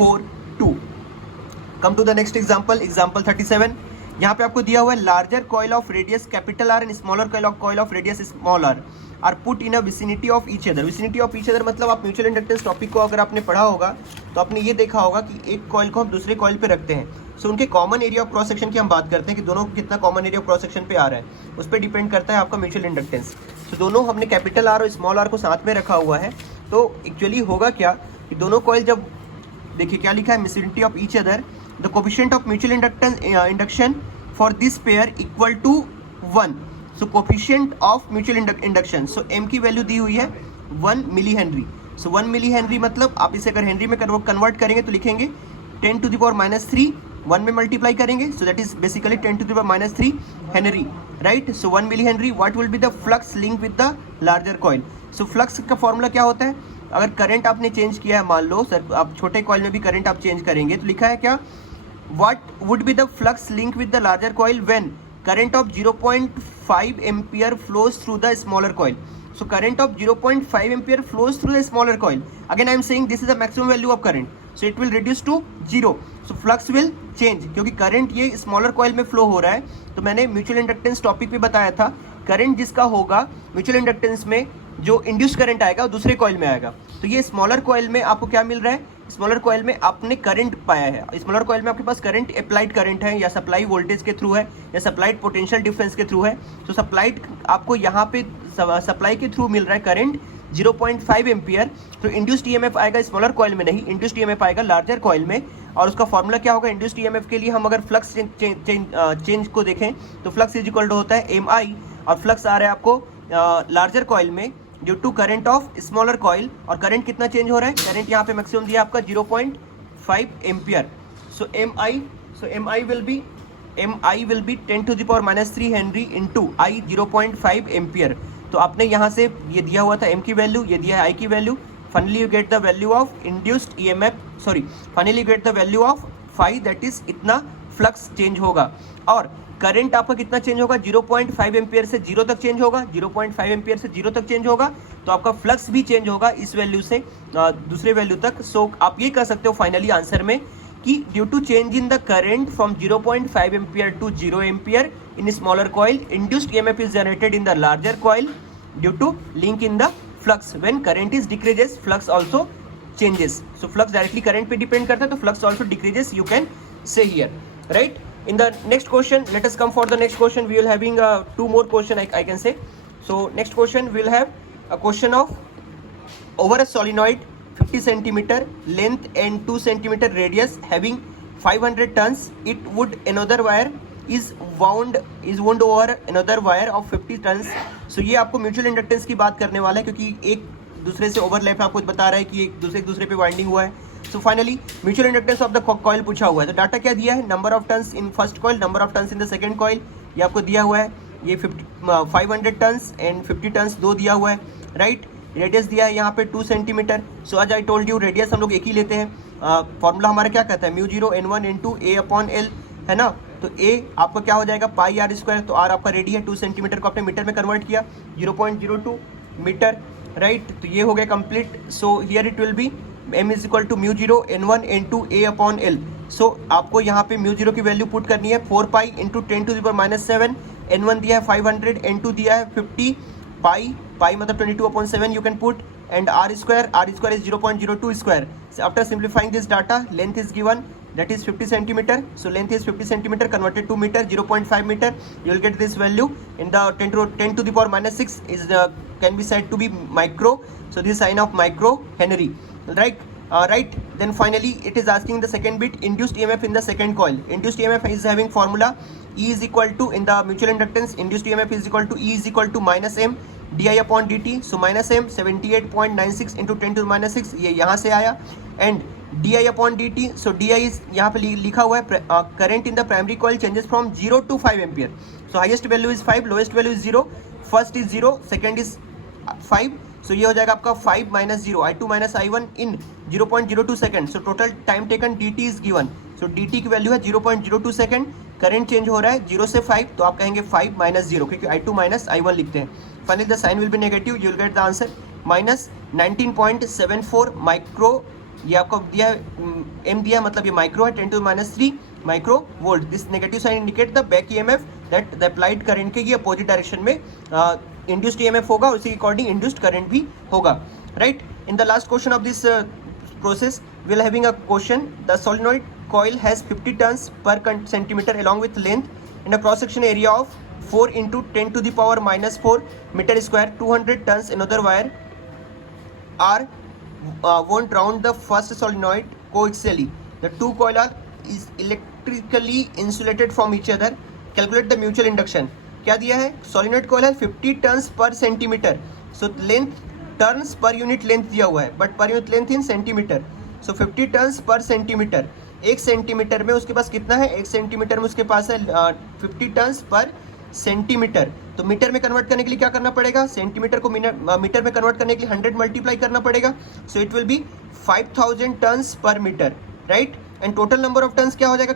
0.42। Come to the next example, example 37। यहाँ पे आपको दिया हुआ है larger coil of radius capital R and smaller coil of radius small r put in a vicinity of each other. Vicinity of each other मतलब आप mutual inductance topic को अगर आपने पढ़ा होगा तो आपने ये देखा होगा कि एक कॉइल को हम दूसरे कॉइल पे रखते हैं, सो उनके common area of cross section की हम बात करते हैं कि दोनों को कितना common area of cross section पे आ रहा है, उस पर डिपेंड करता है आपका म्यूचुअल इंडक्टेंस। तो दोनों हमने कैपिटल आर और स्मॉल आर को साथ में रखा हुआ है, तो एक्चुअली होगा क्या कि दोनों कॉइल जब, देखिए क्या लिखा है, vicinity of each other, the coefficient of mutual induction for this pair equal to 1। So coefficient of mutual induction, so M की वैल्यू दी हुई है 1 मिली हेनरी। सो 1 मिली हेनरी मतलब आप इसे अगर हेनरी में कन्वर्ट करेंगे तो लिखेंगे 10 टू द पावर -3, 1 में मल्टीप्लाई करेंगे, so that is basically 10 to the power -3 henry, right. So 1 milli henry, what will be the flux link with the larger coil. So flux का फॉर्मूला क्या होता है, अगर करंट आपने चेंज किया है, मान लो सर आप छोटे कॉइल में भी करंट आप चेंज करेंगे, तो लिखा है क्या, what would be the flux link with the larger coil when current of 0.5 ampere flows through the smaller coil. So current of 0.5 ampere flows through the smaller coil. Again I am saying this is the maximum value of current, so it will reduce to 0. So flux will change क्योंकि current ये smaller coil में flow हो रहा है। तो मैंने mutual inductance topic पे बताया था, करंट जिसका होगा म्यूचुअल इंडक्टेंस में जो इंड्यूस करंट आएगा वो दूसरे कॉइल में आएगा। तो ये स्मॉलर कॉइल में आपको क्या मिल रहा है, स्मॉलर कॉइल में आपने करंट पाया है, स्मॉलर कॉइल में आपके पास करंट अप्लाइड करंट है या सप्लाई वोल्टेज के थ्रू है या सप्लाइड पोटेंशियल डिफरेंस के थ्रू है। तो सप्लाइड आपको यहाँ पे सप्लाई के थ्रू मिल रहा है करंट 0.5 एम्पियर। तो इंड्यूस्ड ईएमएफ आएगा स्मॉलर कॉइल में नहीं, इंड्यूस्ड ईएमएफ आएगा लार्जर कॉइल में। और उसका फॉर्मूला क्या होगा, इंड्यूस्ड ईएमएफ के लिए हम अगर फ्लक्स चेंज को देखें तो फ्लक्स इज इक्वल टू होता है एम आई, और फ्लक्स आ रहा है आपको लार्जर कॉइल में due to current of smaller coil. और करंट कितना चेंज हो रहा है, करंट यहाँ पे मैक्सिमम दिया आपका 0.5 ampere. So M I will be 10 to the power -3 henry into I 0.5 ampere. तो आपने यहाँ से ये दिया हुआ था एम की वैल्यू, ये दिया है आई की value, finally you get the value of induced EMF, finally get the value of phi, that is इतना फ्लक्स चेंज होगा। और करंट आपका कितना चेंज होगा, 0.5 एम्पियर से 0 तक चेंज होगा, 0.5 एम्पियर से 0 तक चेंज होगा। तो आपका फ्लक्स भी चेंज होगा इस वैल्यू से दूसरे वैल्यू तक। सो आप ये कर सकते हो फाइनली आंसर में कि due to change in the current from 0.5 ampere to 0 ampere in smaller coil, induced EMF is generated in the larger coil due to link in the flux. When current is decreases flux also changes. So flux directly current पे depend करता है, तो flux also decreases, you can say here, right. In the next question, let us come for the next question. We will having 2 more question I can say. So next question we will have a question of over a solenoid 50 centimeter length and 2 centimeter radius having 500 tons. It would another wire is wound over another wire of 50 tons. So ये आपको mutual inductance की बात करने वाला है क्योंकि एक दूसरे से ओवरलैप आपको बता रहा है कि एक दूसरे पे वाइंडिंग हुआ है। So finally mutual inductance of the coil पूछा हुआ है, तो डाटा क्या दिया है, number of turns in first coil, number of turns in the second coil, ये आपको दिया हुआ है। ये 500 टन्स एंड 50 टन्स दो दिया हुआ है, राइट। रेडियस दिया है यहाँ पे 2 सेंटीमीटर। सो आज आई टोल्ड यू रेडियस हम लोग एक ही लेते हैं। फॉर्मूला हमारा क्या कहता है, म्यू0 n1 into A upon L, है ना। तो ए आपका क्या हो जाएगा पाई आर स्क्वायर, तो आर आपका रेडी है, 2 सेंटीमीटर को आपने मीटर में कन्वर्ट किया 0.02 मीटर, राइट। तो ये हो गया complete. So here it will be m is equal to म्यू0 n1 इंटू ए अपॉन एल। सो आपको यहाँ पे म्यू0 की वैल्यू पुट करनी है 4 pi into 10 to the power -7, n1 दिया है 500, n2 दिया है 50, पाई मतलब 22/7 you can put, and R square is 0.02 square. After simplifying this data, length is given that is 50 centimeter. So length is 50 centimeter converted to meter, 0.5 meter. You will get this value in the 10 to the power -6 is can be said to be micro. So this is sign of micro Henry, right? Right. Then finally it is asking the second bit, induced EMF in the second coil. Induced EMF is having formula E is equal to, in the mutual inductance, induced EMF is equal to E is equal to -m di upon dt. So -m 78.96 into 10 to the -6 ये यहाँ से आया, and di upon dt. So di is यहाँ पे लिखा हुआ है current in the primary coil changes from 0 to 5 ampere. So highest value is 5, lowest value is 0, first is 0, second is 5. So ये हो जाएगा आपका 5 minus 0, I2 minus I1 in 0.02 second. So total time taken dt is given. So dt की value है 0.02 second. Current change हो रहा है 0 से 5, तो आप कहेंगे 5 minus 0 क्योंकि I2 minus I1 लिखते हैं. Finally the sign will be negative. You will get the answer minus 19.74 micro ये आपको दिया है एम दिया है, मतलब ये माइक्रो है, 10⁻³ micro volt. This negative sign indicate the back EMF that the applied current के ये अपोजिट डायरेक्शन में इंड्यूस्ड ईएमएफ होगा, उसी के अकॉर्डिंग इंड्यूस्ड करंट भी होगा, right. In the last question of this process we are having a question. The solenoid coil has 50 turns per centimeter along with length and a cross section area of 4 into 10 to the power minus 4 meter square. 200 turns another wire are wound round the first solenoid coaxially. The two coils are is electrically insulated from each other. Calculate the mutual induction. क्या दिया है? solenoid coil है 50 turns per centimeter. So length turns per unit length दिया हुआ है, but per unit length in centimetre. So 50 turns per centimetre, 1 centimetre में उसके पास कितना है? 1 सेंटीमीटर में उसके पास है 50 टर्न्स पर सेंटीमीटर। तो मीटर में कन्वर्ट करने के लिए क्या करना पड़ेगा? सेंटीमीटर को मीटर में कन्वर्ट करने के लिए 100 मल्टीप्लाई करना पड़ेगा। So it will be 5000 turns per metre, right. And total number of turns क्या हो जाएगा?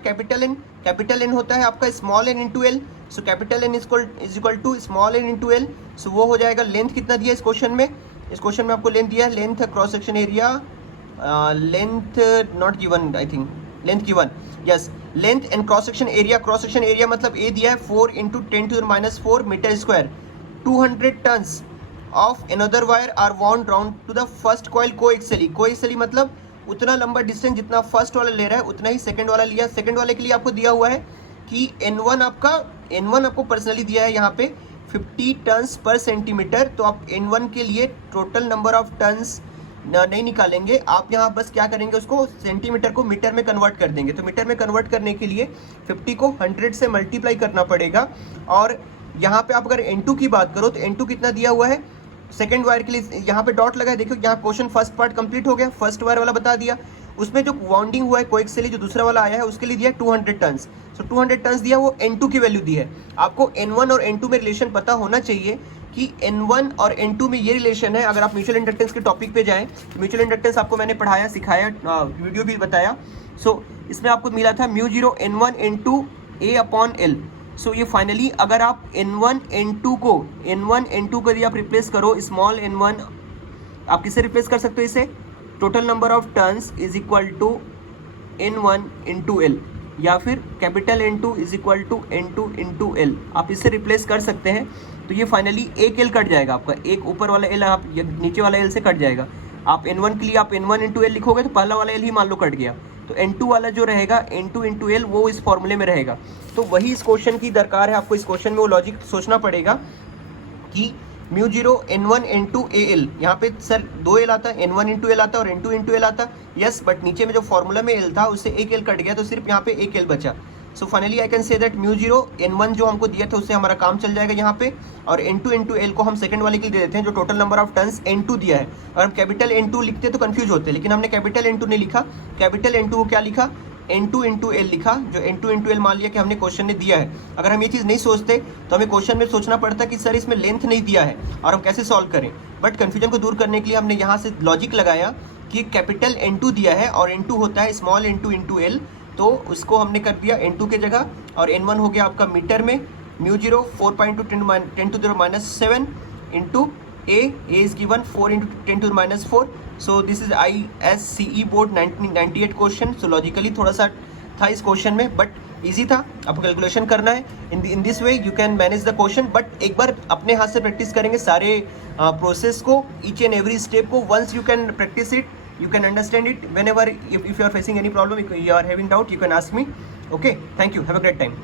कैपिटल एन होता है आपका small N into L. So capital N is equal to small N into L. So वो हो जाएगा, लेंथ कितना दिया इस क्वेश्चन में? इस क्वेश्चन में आपको लेंथ दिया है, length cross section area, length not given, I think length given, yes, length and cross section area. Cross section area मतलब ए दिया है 4 into 10⁻⁴ metre square. 200 turns of another wire are wound round to the first coil coaxially. Coaxially मतलब उतना लंबा distance जितना first वाला ले रहा है उतना ही सेकंड वाला लिया। सेकंड वाले के लिए आपको दिया हुआ है कि N1 आपको पर्सनली दिया है यहाँ पे 50 टन्स पर सेंटीमीटर। तो आप N1 के लिए टोटल नंबर ऑफ टन्स नहीं निकालेंगे, आप यहाँ बस क्या करेंगे, उसको सेंटीमीटर को मीटर में कन्वर्ट कर देंगे। तो मीटर में कन्वर्ट करने के लिए 50 को 100 से मल्टीप्लाई करना पड़ेगा। और यहाँ पे आप अगर N2 की बात करो तो N2 कितना दिया हुआ है सेकेंड वायर के लिए? यहाँ पे डॉट लगा है, देखो यहाँ क्वेश्चन फर्स्ट पार्ट कंप्लीट हो गया, फर्स्ट वायर वाला बता दिया। उसमें जो वाउंडिंग हुआ है कोएक्सियली जो दूसरा वाला आया है उसके लिए दिया 200 टन्स। सो 200 टन्स दिया, वो N2 की वैल्यू दी है। आपको N1 और N2 में रिलेशन पता होना चाहिए कि N1 और N2 में ये रिलेशन है। अगर आप म्यूचुअल इंडक्टेंस के टॉपिक पे जाएं, म्यूचुअल इंडक्टेंस आपको मैंने पढ़ाया, सिखाया, वीडियो भी बताया। सो इसमें आपको मिला था μ0 N1 N2 A/L। सो ये फाइनली अगर आप N1 N2 को यदि आप रिप्लेस करो, स्मॉल N1 आप किससे रिप्लेस कर सकते हो इसे? Total number of turns is equal to N1 into L, या फिर capital N2 is equal to N2 into L, आप इससे रिप्लेस कर सकते हैं। तो ये फाइनली एक L कट जाएगा आपका, एक ऊपर वाला L आप नीचे वाला L से कट जाएगा। आप N1 के लिए आप N1 into L लिखोगे तो पहला वाला L ही मान लो कट गया, तो N2 वाला जो रहेगा N2 into L वो इस फॉर्मूले में रहेगा। तो वही इस क्वेश्चन की दरकार है, आपको इस क्वेश्चन में वो लॉजिक सोचना पड़ेगा कि μ0 N1 N2 AL, यहाँ पे सर 2 L आता है, N1 into L आता है और N2 into L आता है, यस, बट नीचे में जो फॉर्मूला में L था उससे एक L कट गया, तो सिर्फ यहाँ पे एक L बचा। So finally I can say that μ0 N1 जो हमको दिया था उससे हमारा काम चल जाएगा यहाँ पे, और N2 into L को हम सेकंड वाले के लिए दे देते हैं जो total number of turns N2 दिया है। अगर हम कैपिटल N2 लिखते तो कंफ्यूज होते, लेकिन हमने कैपिटल N2 नहीं लिखा, कैपिटल N2 को क्या लिखा? N2 into L लिखा, जो N2 into L मान लिया कि हमने क्वेश्चन ने दिया है। अगर हम ये चीज़ नहीं सोचते तो हमें क्वेश्चन में सोचना पड़ता कि सर इसमें लेंथ नहीं दिया है और हम कैसे सॉल्व करें। बट कन्फ्यूजन को दूर करने के लिए हमने यहाँ से लॉजिक लगाया कि कैपिटल N2 दिया है और N2 होता है स्मॉल N2 into L, तो उसको हमने कर दिया N2 के जगह, और N1 हो गया आपका मीटर में μ0 4.2 10⁻7 into A is given 4 into 10⁻4। So this is ISCE board 1998 question. So logically थोड़ा सा था इस क्वेश्चन में, बट इजी था, आपको कैलकुलेशन करना है। In this way you can manage the question, but एक बार अपने हाथ से प्रैक्टिस करेंगे सारे प्रोसेस को, ईच एंड एवरी स्टेप को। Once you can practice it, you can understand it. Whenever if you are facing any problem, you are having doubt, you can ask me. Okay, thank you, have a great time.